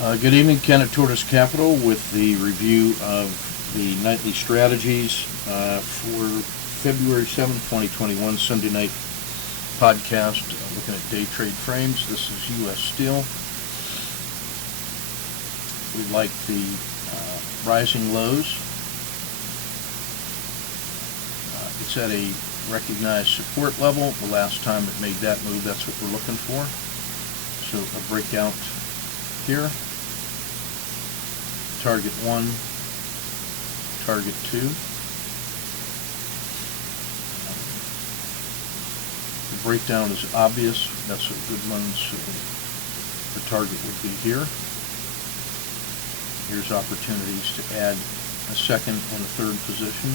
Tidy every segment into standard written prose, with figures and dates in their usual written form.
Good evening, Ken at Tortoise Capital with the review of the nightly strategies for February 7th, 2021, Sunday night podcast, looking at day trade frames. This is U.S. Steel. We like the rising lows. It's at a recognized support level. The last time it made that move, that's what we're looking for. So a breakout here. Target 1, target 2. The breakdown is obvious. That's a good one. So the target would be here. Here's opportunities to add a second and a third position.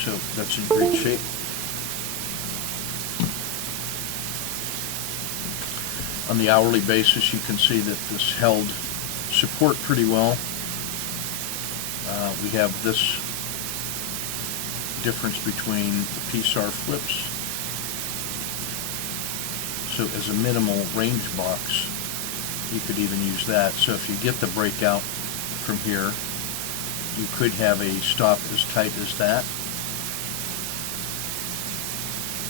So that's in great shape. On the hourly basis, you can see that this held support pretty well. We have this difference between the PSAR flips. So as a minimal range box, you could even use that. So if you get the breakout from here, you could have a stop as tight as that.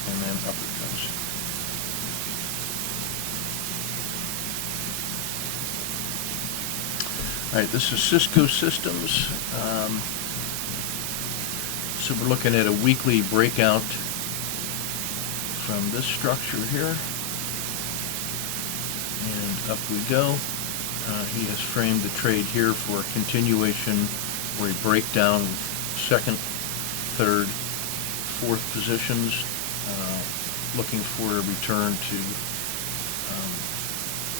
And then up it goes. All right, this is Cisco Systems. So we're looking at a weekly breakout from this structure here. And up we go. He has framed the trade here for a continuation or a breakdown of second, third, fourth positions. Looking for a return to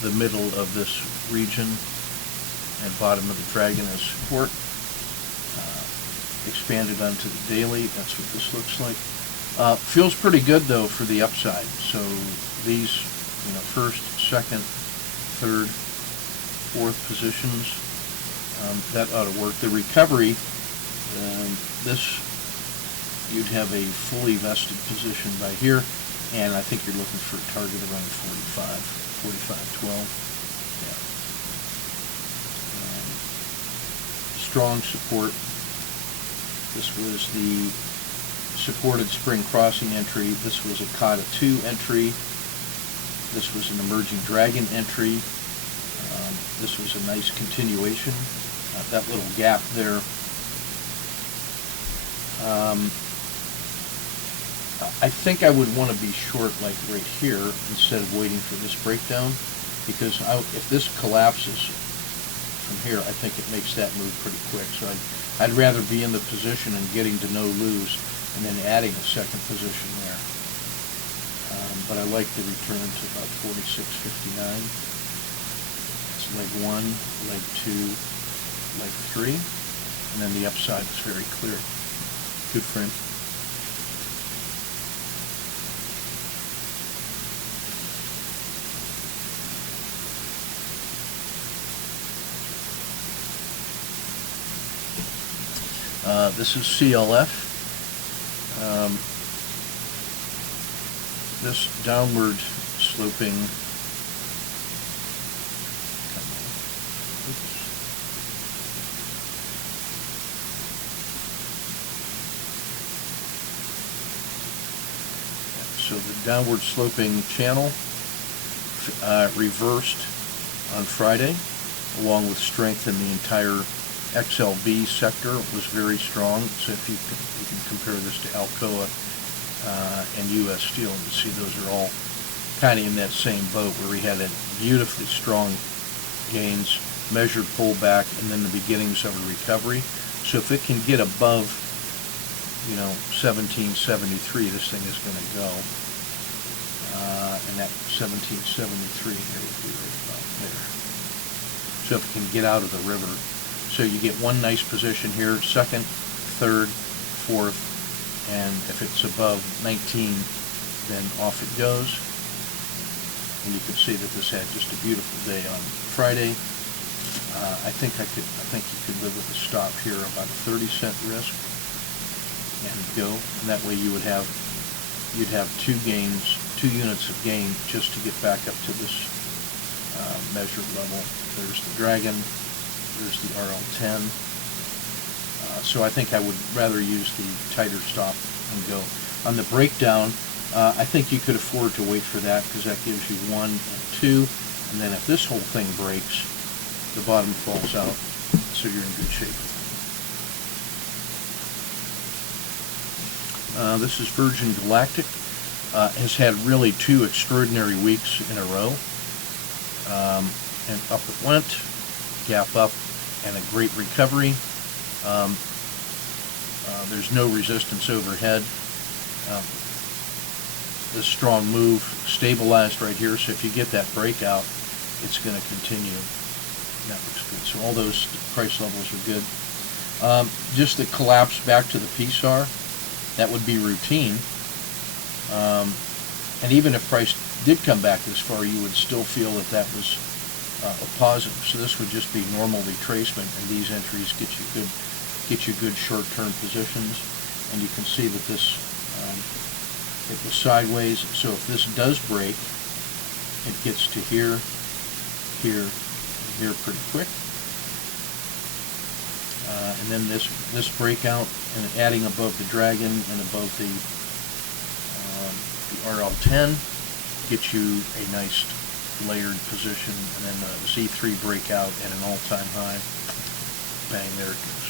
the middle of this region and bottom of the dragon as support. Expanded onto the daily. That's what this looks like. Feels pretty good though for the upside. So these, first, second, third, fourth positions, that ought to work. The recovery, this you'd have a fully vested position by here, and I think you're looking for a target around 45.12. Yeah. Strong support. This was the supported spring crossing entry. This was a Kata 2 entry. This was an emerging dragon entry. This was a nice continuation. That little gap there. I think I would want to be short like right here instead of waiting for this breakdown, because if this collapses from here, I think it makes that move pretty quick. So I'd rather be in the position and getting to no lose and then adding a second position there. But I like the return to about 46.59. It's leg 1, leg 2, leg 3, and then the upside is very clear. Good frame. This is CLF. This downward sloping so the downward sloping channel reversed on Friday, along with strength in the entire XLB sector was very strong. So if you can compare this to Alcoa and U.S. Steel, and you see those are all kind of in that same boat where we had a beautifully strong gains, measured pullback, and then the beginnings of a recovery. So if it can get above, 1773, this thing is going to go. And that 1773 here would be right about there. So if it can get out of the river. So you get one nice position here, second, third, fourth, and if it's above 19, then off it goes. And you can see that this had just a beautiful day on Friday. I think you could live with a stop here, about a 30-cent risk, and go. And that way you'd have 2 units of gain just to get back up to this measured level. There's the Dragon, there's the RL10. So I think I would rather use the tighter stop and go. On the breakdown, I think you could afford to wait for that because that gives you 1 and 2, and then if this whole thing breaks, the bottom falls out, so you're in good shape. This is Virgin Galactic. Has had really 2 extraordinary weeks in a row. And up it went, gap up, and a great recovery. There's no resistance overhead. This strong move stabilized right here, so if you get that breakout, it's going to continue. That looks good. So all those price levels are good. Just the collapse back to the PSAR, that would be routine. And even if price did come back this far, you would still feel that that was a positive. So this would just be normal retracement, and these entries get you good short-term positions. And you can see that this it was sideways. So if this does break, it gets to here, here, and here pretty quick. And then this breakout and adding above the Dragon and above the RL10 gets you a nice layered position, and then the Z3 breakout at an all-time high. Bang, there it goes.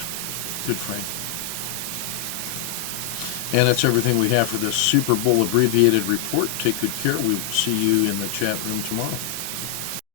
Good frame. And that's everything we have for this Super Bowl abbreviated report. Take good care. We will see you in the chat room tomorrow.